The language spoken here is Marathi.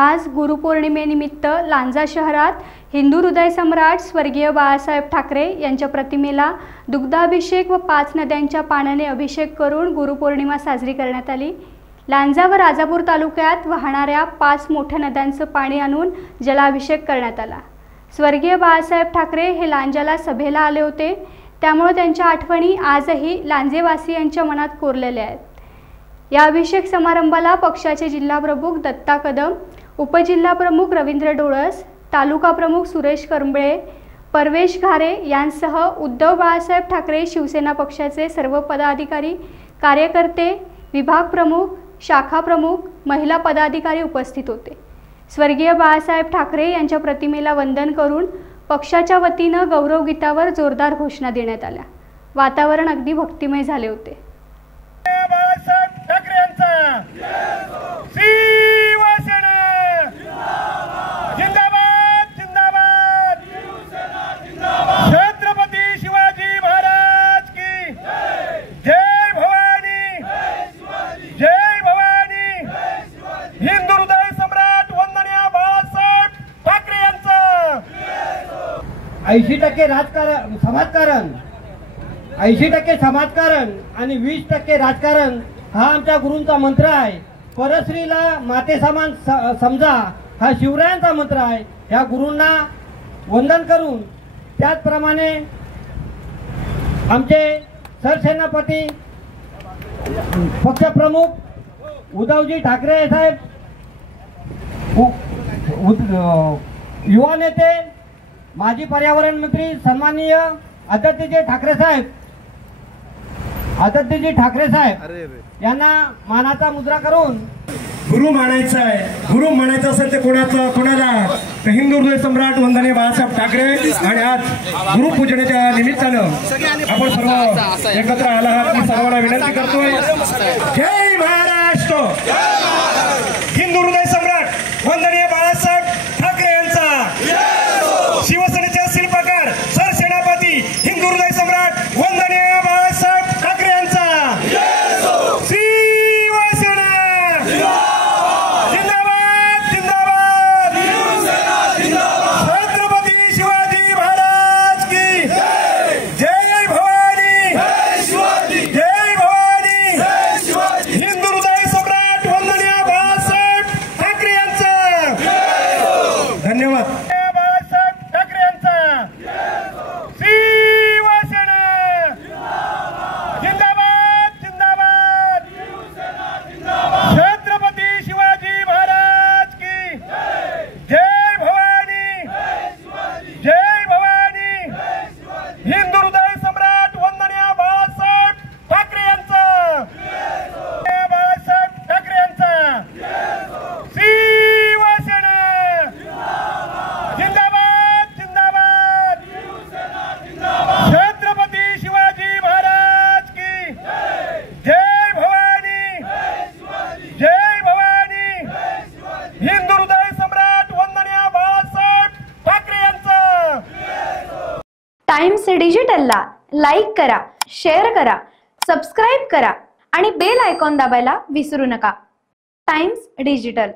आज गुरुपौर्णिमेनिमित्त लांजा शहरात हिंदू हृदय सम्राट स्वर्गीय बाळासाहेब ठाकरे यांच्या प्रतिमेला दुग्धाभिषेक व 5 नद्यांच्या पाण्याने अभिषेक करून गुरुपौर्णिमा साजरी करण्यात आली। लांजा व राजापूर तालुक्यात वाहणाऱ्या 5 मोठ्या नद्यांचं पाणी आणून जलाभिषेक करण्यात आला। स्वर्गीय बाळासाहेब ठाकरे हे लांजाला सभेला आले होते, त्यामुळे त्यांच्या आठवणी आजही लांजेवासियांच्या मनात कोरलेल्या आहेत। या अभिषेक समारंभाला पक्षाचे जिल्हा प्रमुख दत्ता कदम, उपजिल्हा प्रमुख रवींद्र डोळस, तालुका प्रमुख सुरेश करंबळे, परवेश घारे यांसह उद्धव बाळासाहेब ठाकरे शिवसेना पक्षाचे सर्व पदाधिकारी, कार्यकर्ते, विभाग प्रमुख, शाखा प्रमुख, महिला पदाधिकारी उपस्थित होते। स्वर्गीय बाळासाहेब ठाकरे यांच्या प्रतिमेला वंदन करून पक्षाच्या वतीनं गौरवगीतावर जोरदार घोषणा देण्यात आल्या। वातावरण अगदी भक्तिमय झाले होते। हिंदू हृदय सम्राट वंदनीय बाळासाहेब ठाकरे यांचा 80% राजकारण समाजकारण, 80% समाजकारण आणि 20% राजकारण हा आमच्या गुरूंचा मंत्र आहे। परस्त्रीला माते समान समजा हा शिवरायांचा मंत्र आहे। या गुरूंना वंदन करून त्याचप्रमाणे आमचे सरसेनापती पक्षप्रमुख उद्धवजी ठाकरे साहेब, युवा नेते माजी पर्यावरण मंत्री सन्माननीय आदित्यजी ठाकरे साहेब यांना मानाचा मुद्रा करून गुरु मानायचा आहे। गुरु म्हणायचं असेल ते कोणाला तर हिंदू हृदय सम्राट वंदनीय बाळासाहेब ठाकरे। आणि आज गुरुपूजनाच्या निमित्तानं आपण सर्व एकत्र आला आहात। मी सर्वांना विनंती करतोय, जय महाराष्ट्र, हिंदू हृदय सम्राट वंदनीय बाळासाहेब ठाकरे यांचा, शिवसेनेचे शिल्पकार सरसेनापती हिंदू हृदय सम्राट वंदनीय बाळासाहेब ठाकरे यांचा, धन्यवाद। बाळासाहेब ठाकरे यांचा, शिवसेना जिंदाबाद जिंदाबाद, छत्रपती शिवाजी महाराज की जय भवानी, जय भवानी। हिंदू हृदय सम्राट वंदनीय बाळासाहेब ठाकरे यांचा, बाळासाहेब ठाकरे यांचा, हिंदू हृदय सम्राट वंदनीय बाळासाहेब ठाकरे यांचा। टाइम्स डिजिटलला लाईक करा, शेअर करा, सबस्क्राईब करा आणि बेल आयकॉन दाबायला विसरू नका। Times digital.